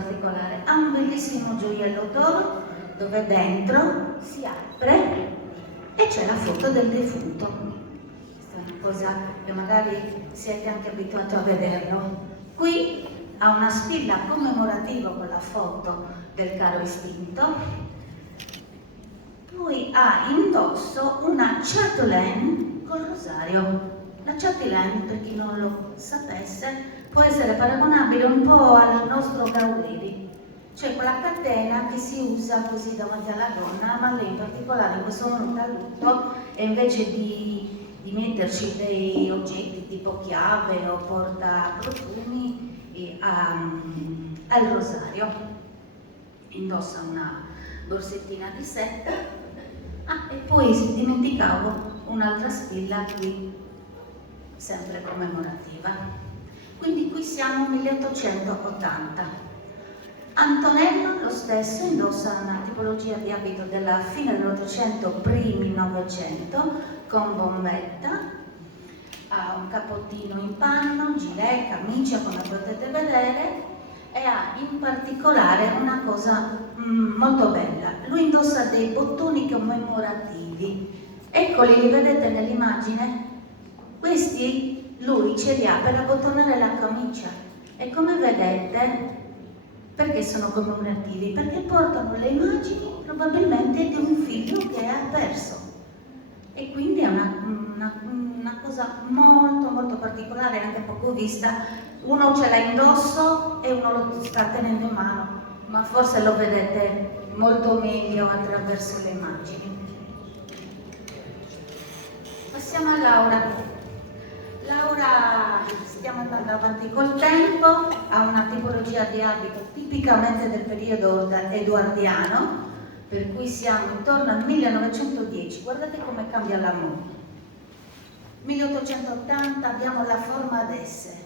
particolare. Ha un bellissimo gioiello d'oro dove dentro si apre e c'è la foto del defunto. Questa è una cosa che magari siete anche abituati a vederlo. Qui ha una spilla commemorativa con la foto del caro estinto. Poi ha indosso una chatelaine col rosario. La chatelaine, per chi non lo sapesse, può essere paragonabile un po' al nostro Gaudiri, cioè quella catena che si usa così davanti alla donna, ma lei in particolare in questo momento a lutto, e invece di metterci dei oggetti tipo chiave o portaprofumi, ha il rosario. Indossa una borsettina di seta. E poi dimenticavo un'altra spilla qui, sempre commemorativa. Quindi qui siamo 1880. Antonello lo stesso indossa una tipologia di abito della fine dell'Ottocento, primi Novecento, con bombetta, ha un cappottino in panno, gilet, camicia come potete vedere, e ha in particolare una cosa molto bella. Lui indossa dei bottoni commemorativi. Eccoli, li vedete nell'immagine? Questi lui ce li ha per abbottonare la camicia. E come vedete, perché sono commemorativi? Perché portano le immagini probabilmente di un figlio che ha perso. E quindi è una cosa molto molto particolare, anche poco vista. Uno ce l'ha indosso e uno lo sta tenendo in mano, ma forse lo vedete molto meglio attraverso le immagini. Passiamo a Laura. Laura, stiamo andando avanti col tempo, ha una tipologia di abito tipicamente del periodo edoardiano, per cui siamo intorno al 1910. Guardate come cambia la moda. 1880 abbiamo la forma ad esse.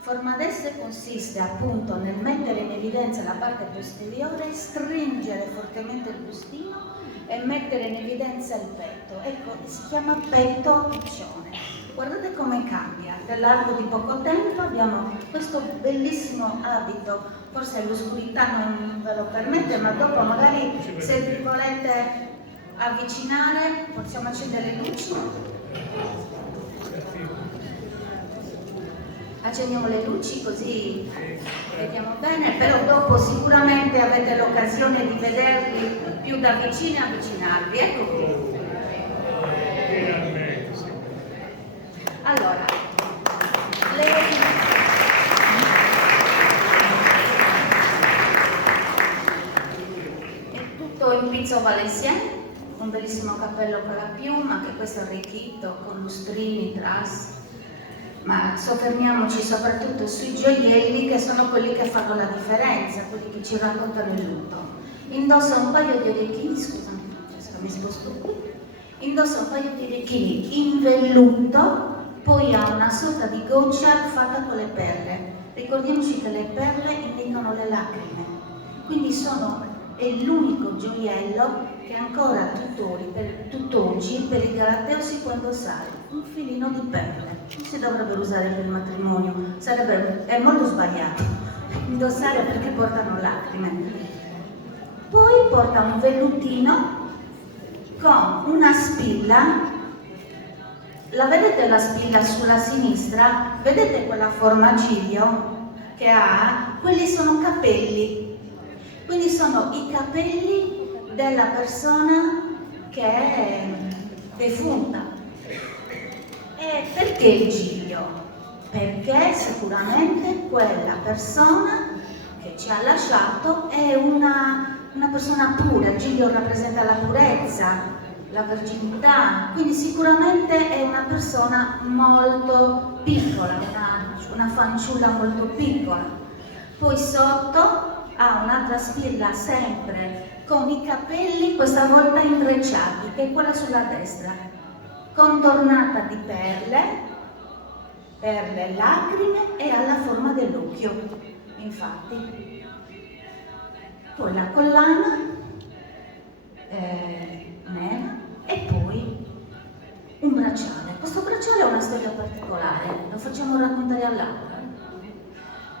Forma ad esse consiste appunto nel mettere in evidenza la parte posteriore, stringere fortemente il bustino e mettere in evidenza il petto. Ecco, si chiama petto piccione. Guardate come cambia. Nell'arco di poco tempo abbiamo questo bellissimo abito. Forse l'oscurità non ve lo permette, ma dopo magari se vi volete avvicinare possiamo accendere le luci. Accendiamo le luci così vediamo bene, però dopo sicuramente avete l'occasione di vederli più da vicino e avvicinarvi. Ecco qui. Allora, è tutto in pizzo valenciano, un bellissimo cappello con la piuma, che questo è arricchito con lustrini, trass. Ma soffermiamoci soprattutto sui gioielli, che sono quelli che fanno la differenza, quelli che ci raccontano il lutto. Indossa un paio di orecchini, scusami, mi sposto qui. Indossa un paio di orecchini in velluto, poi ha una sorta di goccia fatta con le perle. Ricordiamoci che le perle indicano le lacrime, quindi è l'unico gioiello che ancora tutt'oggi per i galateo si può indossare, un filino di perle. Non si dovrebbero usare per il matrimonio, è molto sbagliato indossare perché portano lacrime. Poi porta un vellutino con una spilla. La vedete la spilla sulla sinistra? Vedete quella forma a giglio che ha? Quelli sono capelli, quindi sono i capelli della persona che è defunta. E perché il giglio? Perché sicuramente quella persona che ci ha lasciato è una persona pura. Il giglio rappresenta la purezza, la verginità, quindi sicuramente è una persona molto piccola, una fanciulla molto piccola. Poi sotto ha un'altra spilla sempre con i capelli, questa volta intrecciati, che è quella sulla destra, contornata di perle, lacrime e alla forma dell'occhio, infatti. Poi la collana nera e poi un bracciale. Questo bracciale ha una storia particolare, lo facciamo raccontare a Laura.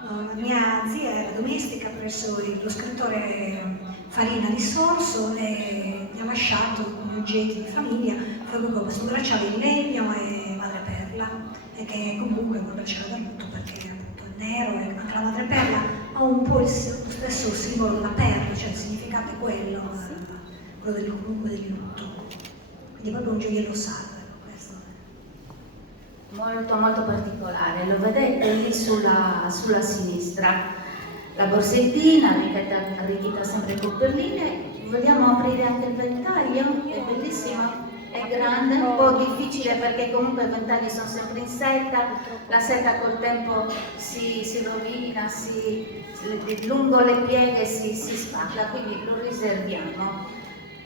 La mia zia era domestica presso lo scrittore Farina di Sorso e mi ha lasciato come oggetti di famiglia proprio con questo bracciale in legno e madreperla, e che comunque è un bracciale da lutto perché appunto è nero, e anche la madreperla ha un po' lo stesso simbolo della perla, cioè il significato è quello, quello comunque del lutto. Quindi proprio un gioiello sacro. Questo. Molto molto particolare, lo vedete lì sulla sinistra. La borsettina arricchita sempre con perline. Vogliamo aprire anche il ventaglio? È bellissimo. È grande, un po' difficile perché comunque i ventagli sono sempre in seta, la seta col tempo si rovina, lungo le pieghe si spacca, quindi lo riserviamo.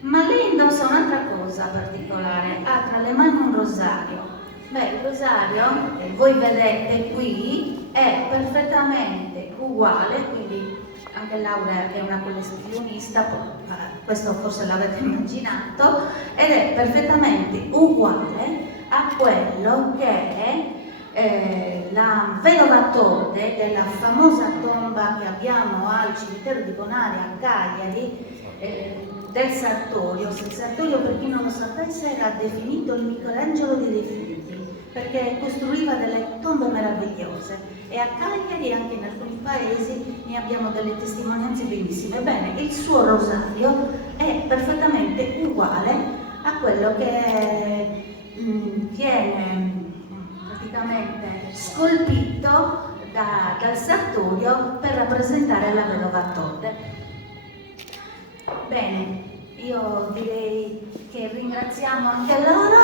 Ma lei indossa un'altra cosa particolare, ha tra le mani un rosario. Beh, il rosario che voi vedete qui è perfettamente uguale, quindi anche Laura è una collezionista, questo forse l'avete immaginato, ed è perfettamente uguale a quello che è la vedova Tode della famosa tomba che abbiamo al cimitero di Bonaria a Cagliari, del Sartorio. Il Sartorio, per chi non lo sapesse, era definito il Michelangelo dei defunti, perché costruiva delle tombe meravigliose, e a Cagliari e anche in alcuni paesi ne abbiamo delle testimonianze bellissime. Bene, il suo rosario è perfettamente uguale a quello che viene praticamente scolpito dal Sartorio per rappresentare la vedova Tode. Bene, io direi che ringraziamo anche loro.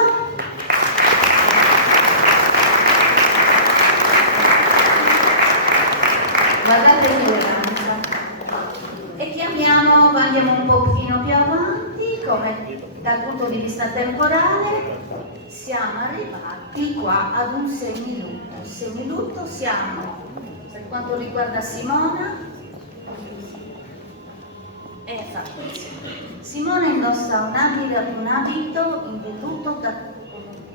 Guardate che eleganza. E andiamo un pochino più avanti, come dal punto di vista temporale, siamo arrivati qua ad un semilutto. Semilutto siamo, per quanto riguarda Simona, e Fabrizio. Simona indossa un abito in velluto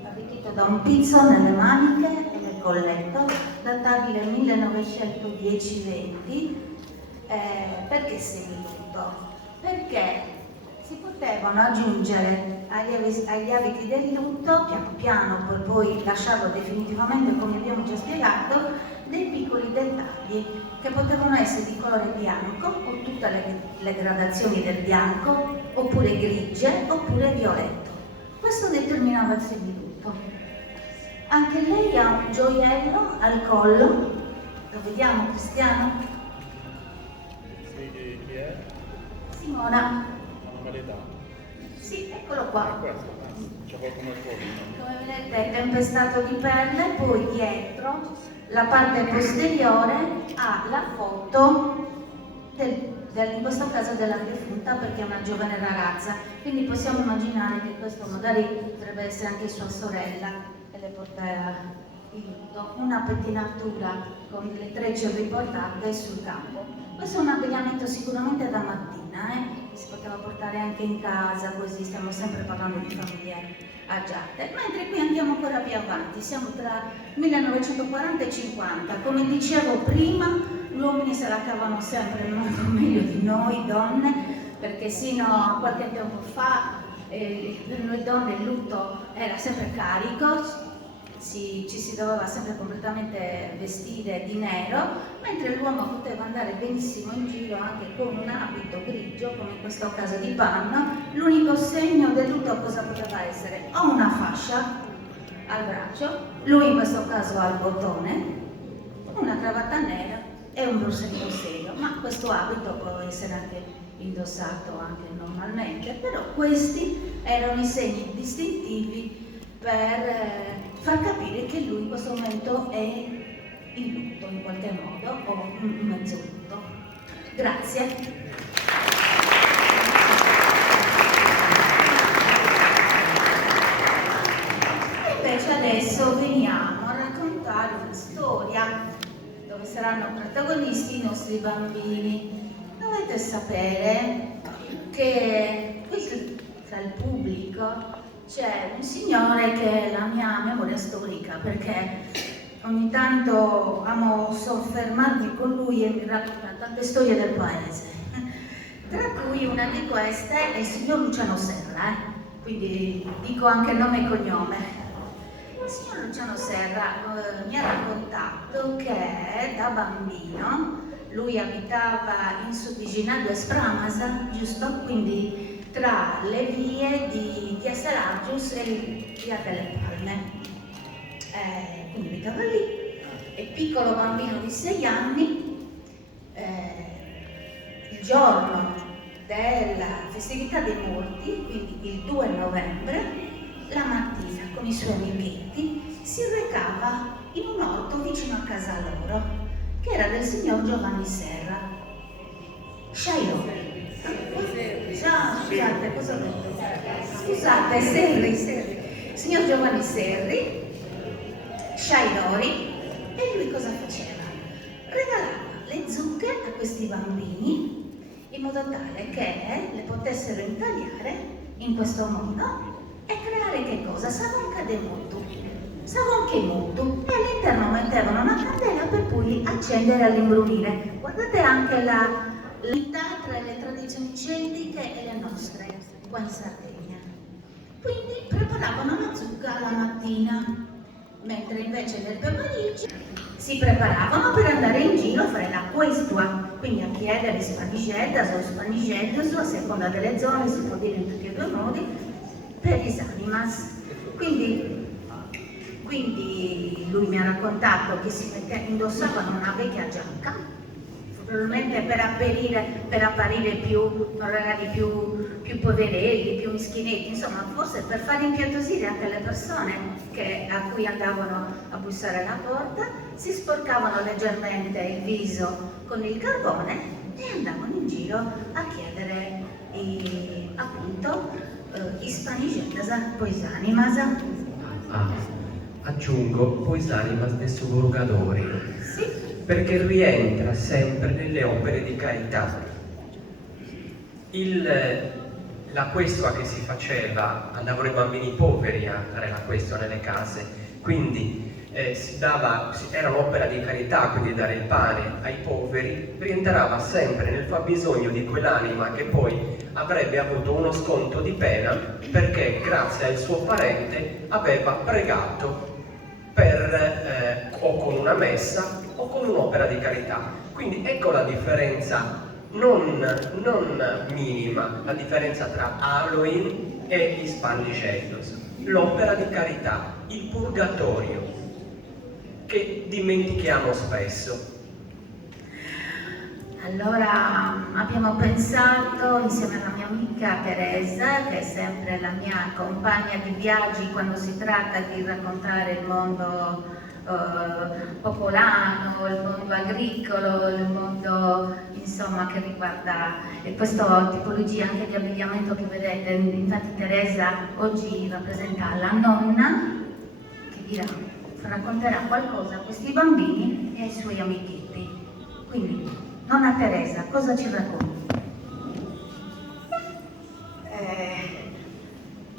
arricchito da un pizzo nelle maniche e nel colletto, databile 1910-20. Perché semilutto? Perché si potevano aggiungere agli abiti del lutto, piano piano, per poi lasciarlo definitivamente, come abbiamo già spiegato, dei piccoli dettagli che potevano essere di colore bianco o tutte le gradazioni del bianco, oppure grigie, oppure violetto. Questo determinava il semilutto. Anche lei ha un gioiello al collo, lo vediamo Cristiano? Sì, chi è? Simona. Una varietà. Sì, eccolo qua. Questo, c'è qualcuno fuori. Come vedete è tempestato di perle, poi dietro la parte posteriore ha la foto in questo caso della defunta, perché è una giovane ragazza, quindi possiamo immaginare che questo magari potrebbe essere anche sua sorella e le porterà il lutto, una pettinatura con le trecce riportate sul campo. Questo è un abbigliamento sicuramente da mattina, che si poteva portare anche in casa, così stiamo sempre parlando di famiglie agiate. Mentre qui andiamo ancora più avanti, siamo tra 1940 e 50. Come dicevo prima, gli uomini se la cavano sempre molto meglio di noi donne, perché sino a qualche tempo fa noi donne il lutto era sempre carico, ci si doveva sempre completamente vestire di nero, mentre l'uomo poteva andare benissimo in giro anche con un abito grigio, come in questo caso di panno. L'unico segno del lutto cosa poteva essere? O una fascia al braccio, lui in questo caso ha il bottone, una cravatta nera e un borsetto serio, ma questo abito può essere anche indossato anche normalmente, però questi erano i segni distintivi per far capire che lui in questo momento è in lutto in qualche modo, o in mezzo lutto. Grazie. E invece adesso veniamo a raccontare una storia dove saranno protagonisti i nostri bambini. Dovete sapere che qui tra il pubblico c'è un signore che è la mia memoria storica, perché ogni tanto amo soffermarmi con lui e mi racconta tante storie del paese. Tra cui una di queste è il signor Luciano Serra, quindi dico anche nome e cognome. Il signor Luciano Serra mi ha raccontato che da bambino lui abitava in Subiginato e Spramasa, giusto? Quindi tra le vie di Via Saragius e Via delle Palme. Quindi abitava lì, e piccolo bambino di 6 anni, il giorno della festività dei morti, quindi il 2 novembre, la mattina con i suoi amichetti si recava in un orto vicino a casa loro, che era del signor Giovanni Serra. Sciaioli. Scusate, cosa ho detto? Scusate, Serri. Signor Giovanni Serri, Sciaioli, e lui cosa faceva? Regalava le zucche a questi bambini in modo tale che le potessero intagliare in questo modo e creare che cosa? Savon de motu. Savon che motu. E all'interno mettevano una candela per poi accendere e all'imbrunire. Guardate anche l'unità tra le tradizioni celtiche e le nostre qua in Sardegna. Quindi preparavano la zucca la mattina, mentre invece nel pomeriggio si preparavano per andare in giro a fare la questua, quindi a chiedere spanigettas o spanigettos, a seconda delle zone, si può dire in tutti e due modi, per i animas. Quindi lui mi ha raccontato che indossavano una vecchia giacca, probabilmente per apparire più, magari più poverelli, più mischinetti, insomma, forse per far impietosire anche le persone a cui andavano a bussare alla porta, si sporcavano leggermente il viso con il carbone e andavano in giro a chiedere appunto i spanigettas, poisanimas. Aggiungo poisanimas de surrogatori. Sì. Perché rientra sempre nelle opere di carità. La questua che si faceva, andavano i bambini poveri a fare la questua nelle case, quindi era un'opera di carità, quindi dare il pane ai poveri, rientrava sempre nel fabbisogno di quell'anima che poi avrebbe avuto uno sconto di pena perché grazie al suo parente aveva pregato o con una messa o con un'opera di carità. Quindi ecco la differenza non minima, la differenza tra Halloween e gli Spanigellos. L'opera di carità, il purgatorio, che dimentichiamo spesso. Allora abbiamo pensato insieme alla mia amica Teresa, che è sempre la mia compagna di viaggi quando si tratta di raccontare il mondo popolano, il mondo agricolo, il mondo insomma che riguarda questa tipologia anche di abbigliamento che vedete. Infatti Teresa oggi rappresenta la nonna che racconterà qualcosa a questi bambini e ai suoi amichetti. Quindi nonna Teresa, cosa ci racconti?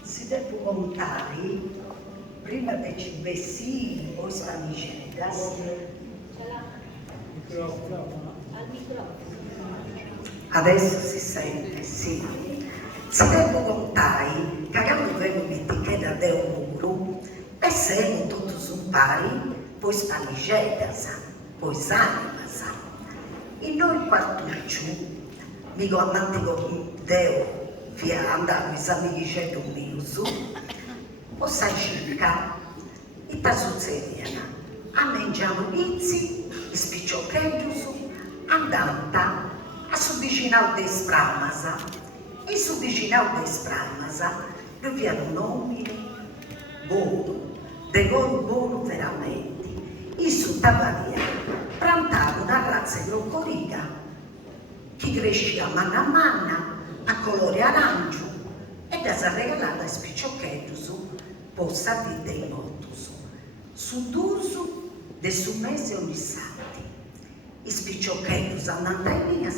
Si deve contare prima di ci vestire o spanigettas. Al microfono. Adesso si sente, sì. Si deve contare che abbiamo un'etichetta di un muro e siamo tutti un pari, poi spanigettas, poi animas. E noi quartuccio, mica amantico Deo, via andavo in spanigetto mio su, o sai circa, e ta succedeva, a mangiare pizzi, spicciocchetti, andando a subvicinare de Spramasa, e subvicinare de Spramasa, dove era un uomo buono, de loro buono veramente, e su Tavaria plantava una razza di roccoriga che cresceva mano a mano a colore arancio e da si regalava a spicciocchetti possa di dei motus. Su d'uso de su mese ogni santi. I spicciocchetti andando in linea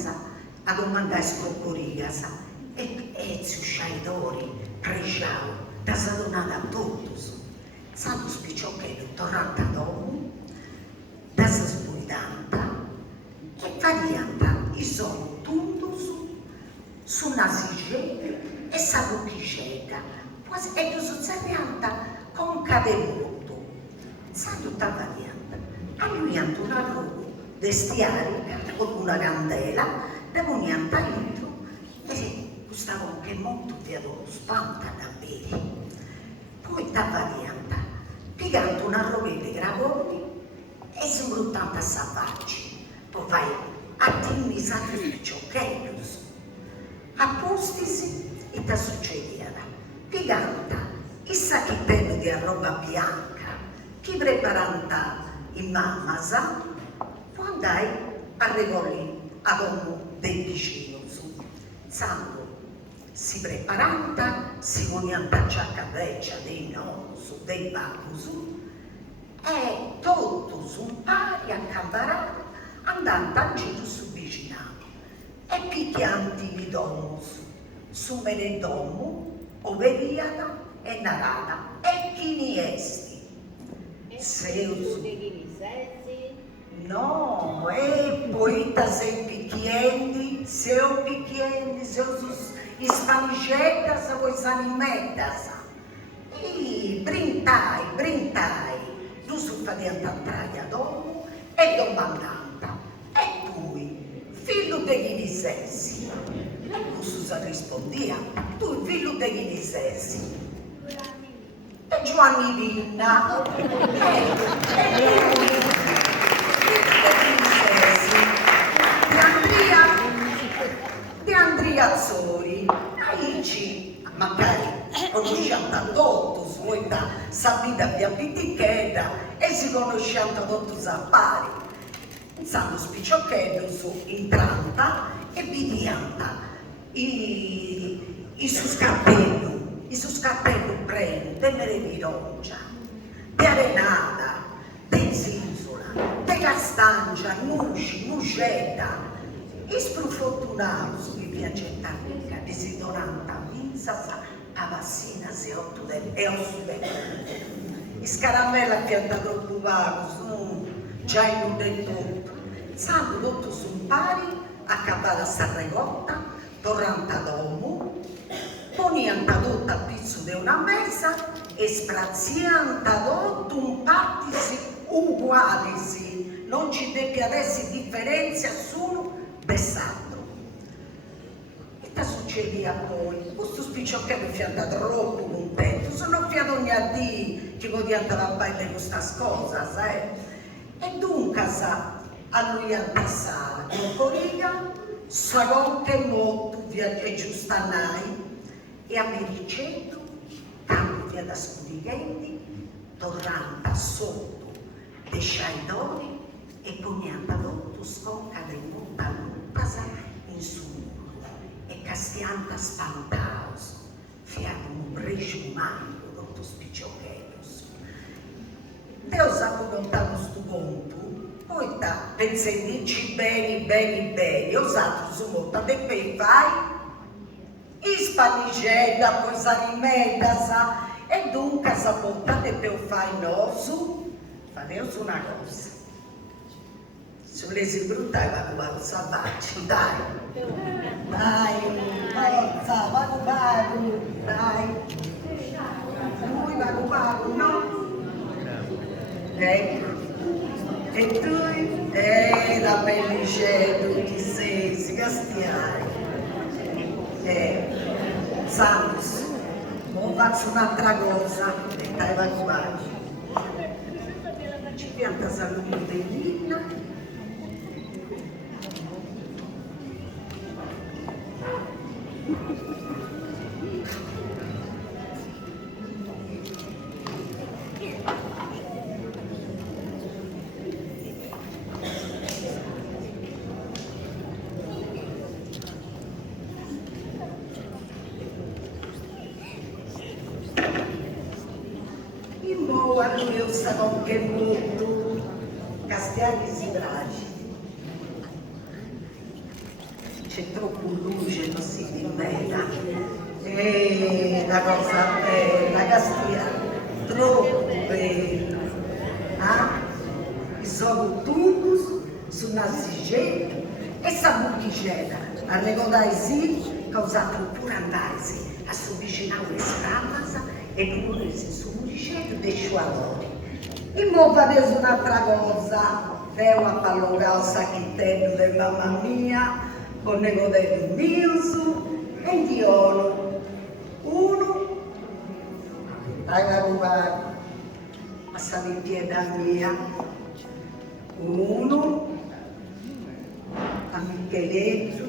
a domandare scoccorigas e ezio sciaidori, pregiao, da si donare a tutti. Santo spicciocchetti tornata dopo, guidanta e varianta i sono tutto su nasigete e sabuchisceta, quasi e tu su zerrianta con cavelotto. Sa tutta varianta. A lui hanno una roba vestiaria con una candela, da ponianta dentro e Gustavo che molto vedo spanta da bere. Poi da varianta, piegando una rovete gravoni e sbruttando a savaggi. Poi vai a dimmi sacrificio che a postisi e da succediera. Pieganta il sacchittello di roba bianca, chi preparanta in mamma sa, poi andai a regoli a uno del vicino su. Santo si preparanta, si monianta giacca vecchia dei no, su dei banchi su, e tutto su pari a camparare, andando a giro su vicinato. E picchianti di domus, su merendomu, overiana e narana, e chi ni esti? Seus. No, e poeta sei picchiendi, seu sus ispanicetas, voi sanimetas. E brintai, tu su fadianta traia domo e domandanta. E poi, figlio degli Nisessi. E Lusus rispondia, tu figlio degli Nisessi. E Giovanni Vinna. Di Andrea Azzori, aici, magari conosciamo tanto, suoita sapita via pitichetta e si conosciamo tanto appari. Sanno spicciochetto su in tranta e vidianta i su scarpello prende, tenere di roccia, di arenata, di zinzola, di castancia, nuci, nucetta, e sprofortunato su che piacetta ricca, desideranta, vinza, a vassina se otto e osso bene. E scaramella pianta troppo vago, su, già in un detto, sanno tutto su un pari, accappata a sarregotta, torranta d'uomo, ponianta tutta a pizzo di una mesa e sprazianta tutto un partisi ugualisi, non ci deve adesso differenza solo bessando. E che succede a voi? Questo spicciocchiato fianta troppo contento, sono fiato ogni addì che voi andava a baile questa cosa, sai? E dunque a lui andassare con Coria, sa che molto via e giustanai, e a Mericetto, tanto via da scudighetti, tornando sotto dei sciaidori e poniando tutto scocca del montaluntasa in su e castianta spantaus, fiato un brescio umano tutto spicciocchetos. Deo sapo contato stu conto, poi pensendici bene, osato su molta de pei fai, ispanicella, poi s'alimenta, e dunque sapottate te fai nosu, faneus una cosa. Sulle si brutta va a salvaccio, dai, forza, vago, dai, lui vago, no? Ecco, e tu, la pellicetta, chi sei, si castiai. Santos, non faccio un'altra cosa, e dai vago. Ci pianta salute dell'inna. A lui io stavo che molto castiani si bragi. C'è troppo luce così di mela. La cosa bella, castiani, troppo bella. Sono tutti su Nasigento e Sabuchigena, a recordare sì, causato pure andarsi a subvicinare le strade e pure su Municetto dei Sciualori. E mo adesso un'altra cosa, devo a parlare al sacchittello di mamma mia, con il godello mio e di oro. Uno, dai rubare, a stare in piedi mia. Uno, a Micheletto.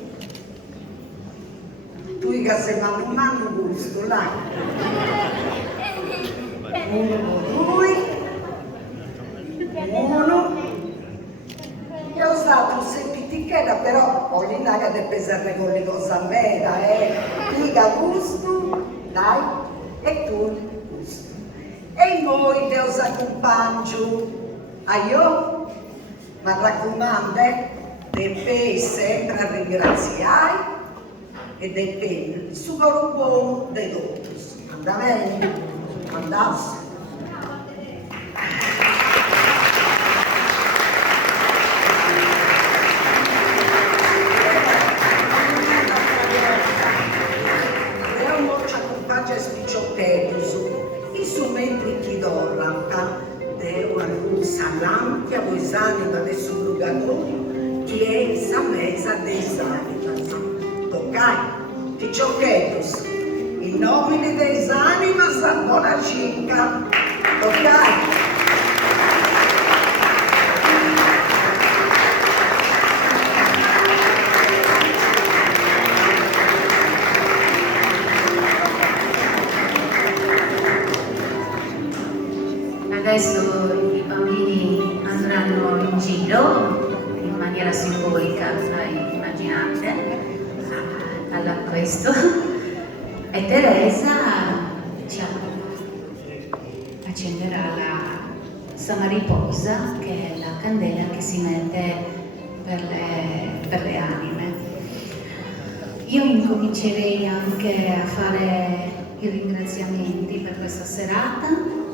Tu che sei manco gusto, là. Uno con lui. Uno. E ho usato se pitichera, però ho l'inaga di pesare con le cose a mera, Dica gusto, dai, e tu gusto. E noi te ho accompagno a io, ma raccomando, te pei sempre a ringraziare e te pei su coro buono dei dottori. Anda bene? Andasse. Mentre chi dorma, devo salante a voi anima del sullugatorio, chi è essa mesa dei anima. Toccai, ti ciocchetos, in nomine dei anima san buona cinca. Toccai. Adesso i bambini andranno in giro in maniera simbolica, immaginate, all'acquisto e Teresa accenderà la samariposa, che è la candela che si mette per le anime. Io incomincerei anche a fare i ringraziamenti per questa serata.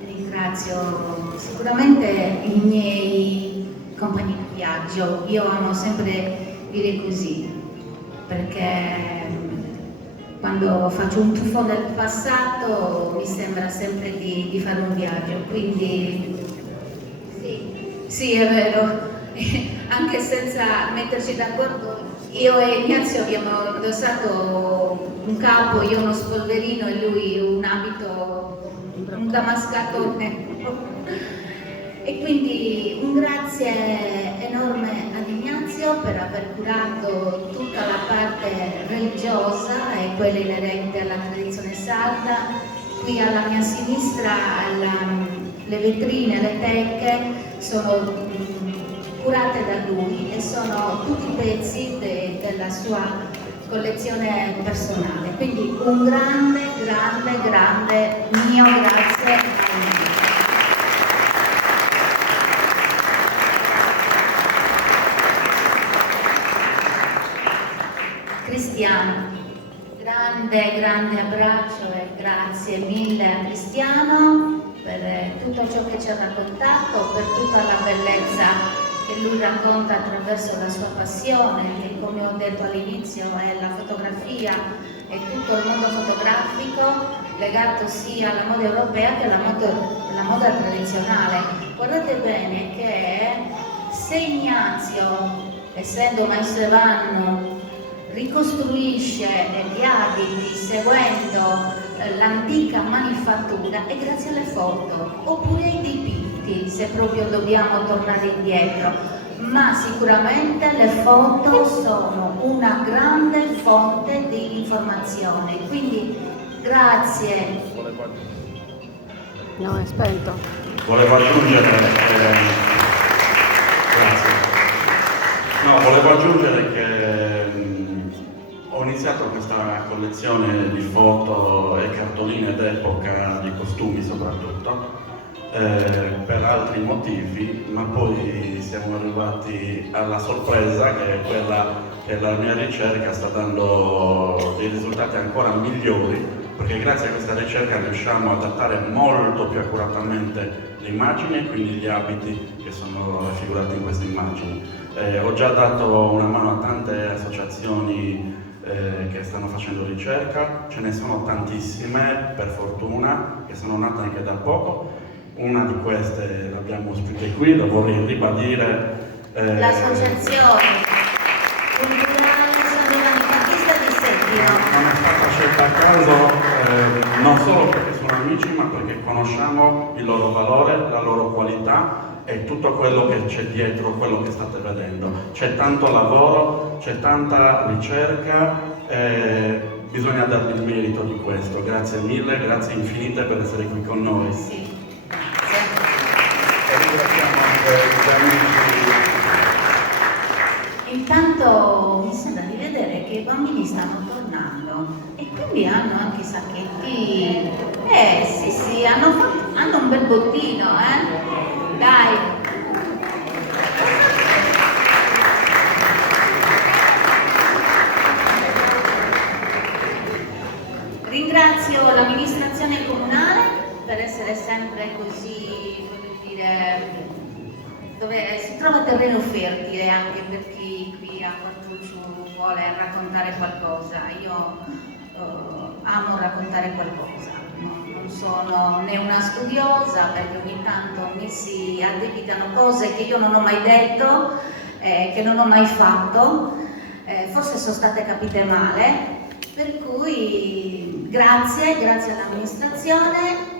Ringrazio sicuramente i miei compagni di viaggio, io amo sempre dire così, perché quando faccio un tuffo nel passato mi sembra sempre di fare un viaggio, quindi sì, è vero, anche senza metterci d'accordo, io e Ignazio abbiamo indossato un capo, io uno spolverino e lui un abito, un damascatone. E quindi un grazie enorme ad Ignazio per aver curato tutta la parte religiosa e quella inerente alla tradizione sarda. Qui alla mia sinistra le vetrine, le teche sono curate da lui e sono tutti pezzi della sua collezione personale. Quindi un grande mio grazie a lui. Cristiano, grande abbraccio e grazie mille a Cristiano per tutto ciò che ci ha raccontato, per tutta la bellezza che lui racconta attraverso la sua passione, che come ho detto all'inizio è la fotografia e tutto il mondo fotografico legato sia alla moda europea che alla moda tradizionale. Guardate bene che se Ignazio, essendo maestro ricostruisce gli abiti seguendo l'antica manifattura è grazie alle foto, oppure ai dipinti, se proprio dobbiamo tornare indietro, ma sicuramente le foto sono una grande fonte di informazione, quindi grazie. No, è spento. Volevo aggiungere, grazie. No, volevo aggiungere che ho iniziato questa collezione di foto e cartoline d'epoca, di costumi soprattutto, per altri motivi, ma poi siamo arrivati alla sorpresa che è quella che la mia ricerca sta dando dei risultati ancora migliori, perché grazie a questa ricerca riusciamo a adattare molto più accuratamente le immagini e quindi gli abiti che che sono raffigurati in queste immagini. Ho già dato una mano a tante associazioni che stanno facendo ricerca, ce ne sono tantissime per fortuna, che sono nate anche da poco. Una di queste l'abbiamo ospite qui, lo vorrei ribadire. L'associazione culturale San Giovanni Battista di Settimo. Non è stata scelta a caso, non solo perché sono amici, ma perché conosciamo il loro valore, la loro qualità e tutto quello che c'è dietro quello che state vedendo. C'è tanto lavoro, c'è tanta ricerca, bisogna dargli il merito di questo. Grazie mille, grazie infinite per essere qui con noi. Sì, E ringraziamo anche gli amici. intanto mi sembra di vedere che i bambini stanno tornando e quindi hanno anche i sacchetti. Sì, hanno un bel bottino, Dai. Ringrazio l'amministrazione comunale per essere sempre così, voglio dire, dove si trova terreno fertile anche per chi qui a Quartuccio vuole raccontare qualcosa. Io amo raccontare qualcosa, non sono né una studiosa perché ogni tanto mi si addebitano cose che io non ho mai detto, che non ho mai fatto, forse sono state capite male, per cui grazie all'amministrazione.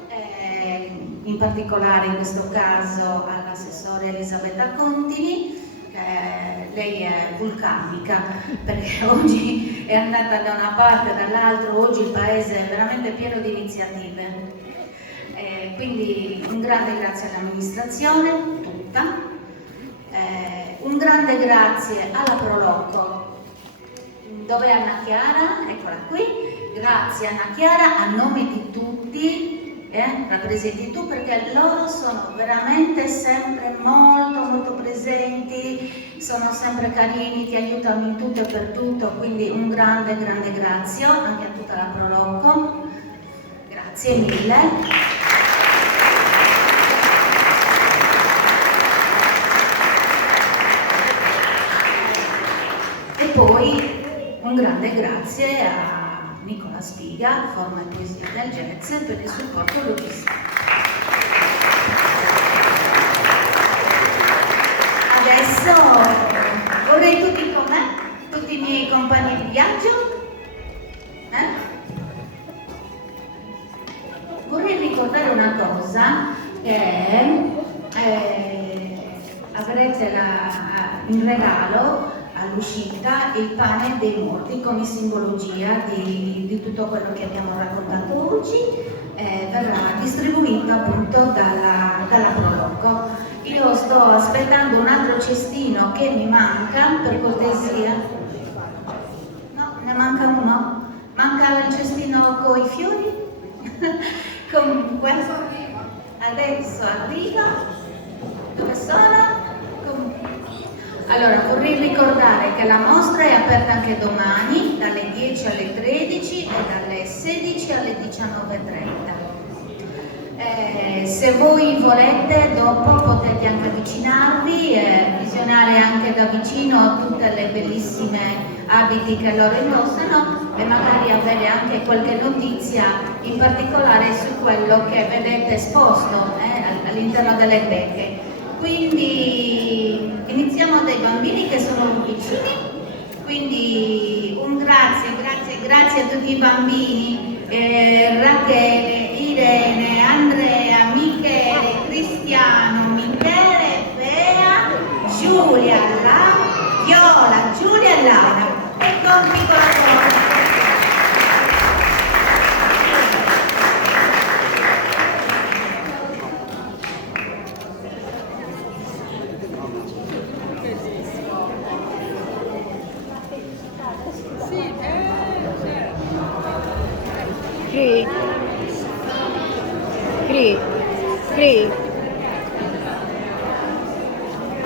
In particolare in questo caso all'assessore Elisabetta Contini, lei è vulcanica perché oggi è andata da una parte e dall'altra, oggi il paese è veramente pieno di iniziative. Quindi un grande grazie all'amministrazione tutta, un grande grazie alla Proloco. Dov'è Anna Chiara? Eccola qui. Grazie Anna Chiara a nome di tutti. Rappresenti tu perché loro sono veramente sempre molto presenti, sono sempre carini, ti aiutano in tutto e per tutto, quindi un grande grazie anche a tutta la Proloco, grazie mille. E poi un grande grazie a Nicola Spiga, Forma e Poesia del Jazz, per il supporto logistico. Adesso vorrei tutti con me, tutti i miei compagni di viaggio. Vorrei ricordare una cosa, che avrete in regalo all'uscita il pane dei morti come simbologia di tutto quello che abbiamo raccontato oggi, verrà distribuito appunto dalla Proloco. Io sto aspettando un altro cestino che mi manca, per cortesia. No, ne manca uno? Manca il cestino con i fiori? Comunque, adesso arriva. Dove sono? Allora, vorrei ricordare che la mostra è aperta anche domani, dalle 10 alle 13 e dalle 16 alle 19:30. Se voi volete, dopo potete anche avvicinarvi e visionare anche da vicino tutte le bellissime abiti che loro indossano e magari avere anche qualche notizia in particolare su quello che vedete esposto all'interno delle teche. Quindi iniziamo dai bambini che sono vicini, quindi un grazie a tutti i bambini, Rachele, Irene, Andrea, Michele, Cristiano, Michele, Bea, Giulia, Viola, Giulia e Lara, e con un piccolo cuore. Free.